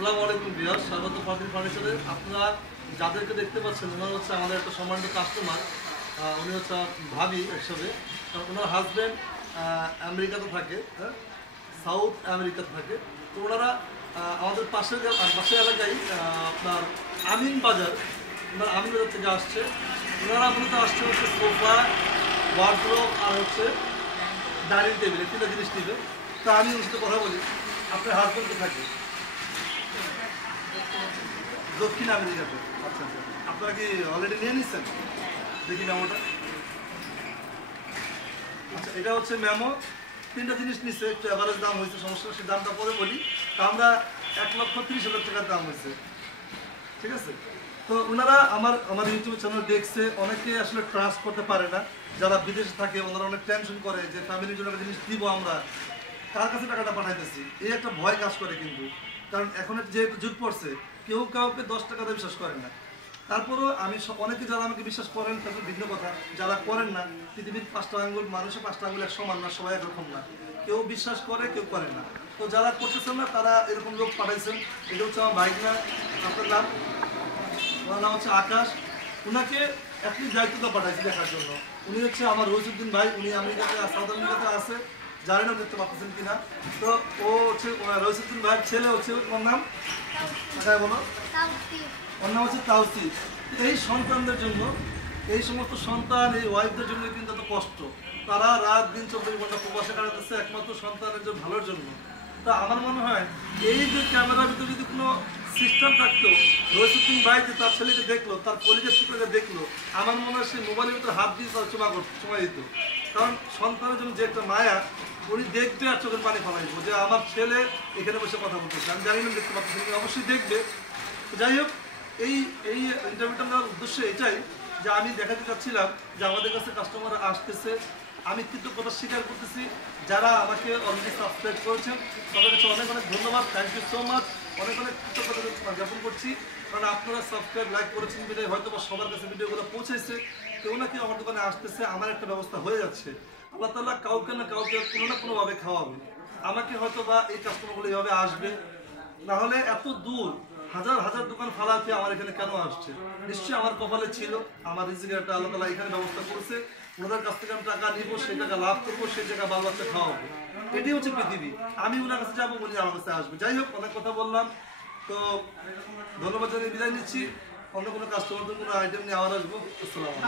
আসসালামু আলাইকুম বিয়াস স্বাগত ফার্টিন ফার্নিচারে। আপনারা যাদেরকে দেখতে পাচ্ছেন, ওনারা হচ্ছে আমাদের একটা সম্মানিত কাস্টমার উনি হচ্ছে ভাবি হিসাবে। ওনার হাজব্যান্ড আমেরিকাতে থাকে হ্যাঁ? সাউথ আমেরিকাতে থাকে। তো ওনারা আমাদের পাশের পাশের এলাকায় আপনার আমিন বাজার, ওনারা আমিন বাজার থেকে আসছে। ওনারা মূলত আসছে হচ্ছে সোফা ওয়ার্ড্রোব আর হচ্ছে ডাইনিং টেবিল তিনটা জিনিস নিবে। তা আমি ওর সাথে কথা বলি। আপনার হাজব্যান্ড থাকে দক্ষিণ আমেরিকাতে আচ্ছা আচ্ছা। আপনারা কি অলরেডি নিয়ে নিচ্ছেন? দেখি মেমোটা। আচ্ছা এটা হচ্ছে মেমো। তিনটা জিনিস নিচ্ছে, একটু অ্যাভারেজ দাম হয়েছে, সমস্যা সেই দামটা পরে বলি। তা আমরা এক লক্ষ তিরিশ হাজার টাকার দাম হয়েছে। ঠিক আছে? তো ওনারা আমার আমার ইউটিউব চ্যানেল দেখছে, অনেকে আসলে ট্রাস্ট করতে পারে না। যারা বিদেশে থাকে, ওনারা অনেক টেনশন করে যে ফ্যামিলির জন্য একটা জিনিস দিব আমরা। কার কাছে টাকাটা পাঠাইতেছি? এই একটা ভয় কাজ করে কিন্তু। কারণ এখন যেহেতু যুগ পড়ছে, কেউ কাউকে দশ টাকাতে বিশ্বাস করেন না। তারপরও আমি অনেকে যারা আমাকে বিশ্বাস করেন তাদের ভিন্ন কথা, যারা করেন না, পৃথিবীর পাঁচটা আঙ্গুল, মানুষের পাঁচটা আঙ্গুল এক সমান না, সবাই একরকম না। কেউ বিশ্বাস করে, কেউ করে না। তো যারা করতেছেন না, তারা এরকম লোক পাঠাইছেন। এটা হচ্ছে আমার বাইক না আপনার নাম? ওনার নাম হচ্ছে আকাশ। উনাকে একটি দায়িত্বটা পাঠাইছি দেখার জন্য। উনি হচ্ছে আমার রহিসুদ্দিন ভাই, উনি আমেরিকাতে, সাউথ আমেরিকাতে আছে। জানি না দেখতে পাচ্ছেন কিনা। তো ও হচ্ছে রহিসুদ্দিন ভাইয়ের ছেলে হচ্ছে নাম? বলো? ওর নাম হচ্ছে তাওসিফ এই সন্তানদের জন্য এই সমস্ত সন্তান এই ওয়াইফদের জন্য কিন্তু এত কষ্ট। তারা রাত দিন চব্বিশ ঘণ্টা প্রবাসে কাটাতেছে একমাত্র সন্তানের জন্য ভালোর জন্য। তা আমার মনে হয় এই যে ক্যামেরার ভিতরে যদি কোনো সিস্টেম থাকতো রহিসুদ্দিন ভাই যে তার ছেলেকে দেখল তার কলিজের টুকরাকে দেখল আমার মনে হয় সেই মোবাইলের ভিতরে হাত দিয়ে তার চমা করতো চমা দিত। কারণ সন্তানের জন্য যে একটা মায়া উনি দেখবে আর চোখের পানি ফলাইবো যে আমার ছেলে এখানে বসে কথা বলতেছে। আমি জানি না দেখতে পাচ্ছি অবশ্যই দেখবে। যাই হোক, এই এই ইন্টারভিউটা নেওয়ার উদ্দেশ্য এটাই যে আমি দেখাতে চাচ্ছিলাম যে আমাদের কাছে কাস্টমার আসতেছে। আমি কৃতজ্ঞতা স্বীকার করতেছি। যারা আমাকে অলরেডি সাবস্ক্রাইব করেছেন, তাদের কাছে অনেক অনেক ধন্যবাদ। থ্যাংক ইউ সো মাচ অনেক অনেক কৃতজ্ঞতা জ্ঞাপন করছি। কারণ আপনারা সাবস্ক্রাইব লাইক করেছেন বিধায় হয়তো সবার কাছে ভিডিওগুলো পৌঁছেছে। কেউ না কেউ আমার দোকানে আসতেছে। আমার একটা ব্যবস্থা হয়ে যাচ্ছে। আল্লাহ তাল্লাহ কাউকে না কাউকে কোনো না কোনোভাবে খাওয়াবে। আমাকে হয়তো বা এই কাস্টমারগুলো এইভাবে আসবে। না হলে এত দূর, হাজার হাজার দোকান ফালাতে আমার এখানে কেন আসছে? নিশ্চয়ই আমার কপালে ছিল। আমার রিজিকের একটা আল্লাহ তালা এখানে ব্যবস্থা করেছে। ওনাদের কাছ থেকে আমি টাকা নিবো সেই টাকা লাভ করব সেই টাকা বাল বাচ্চা খাওয়াবো। এটাই হচ্ছে পৃথিবী। আমি ওনার কাছে যাব, উনি আমার কাছে আসবে। যাই হোক, অনেক কথা বললাম। তো ধন্যবাদ জানিয়ে বিদায় নিচ্ছি। অন্য কোনো কাস্টমারদের কোনো আইটেম নিয়ে আবার আসব। আসসালামু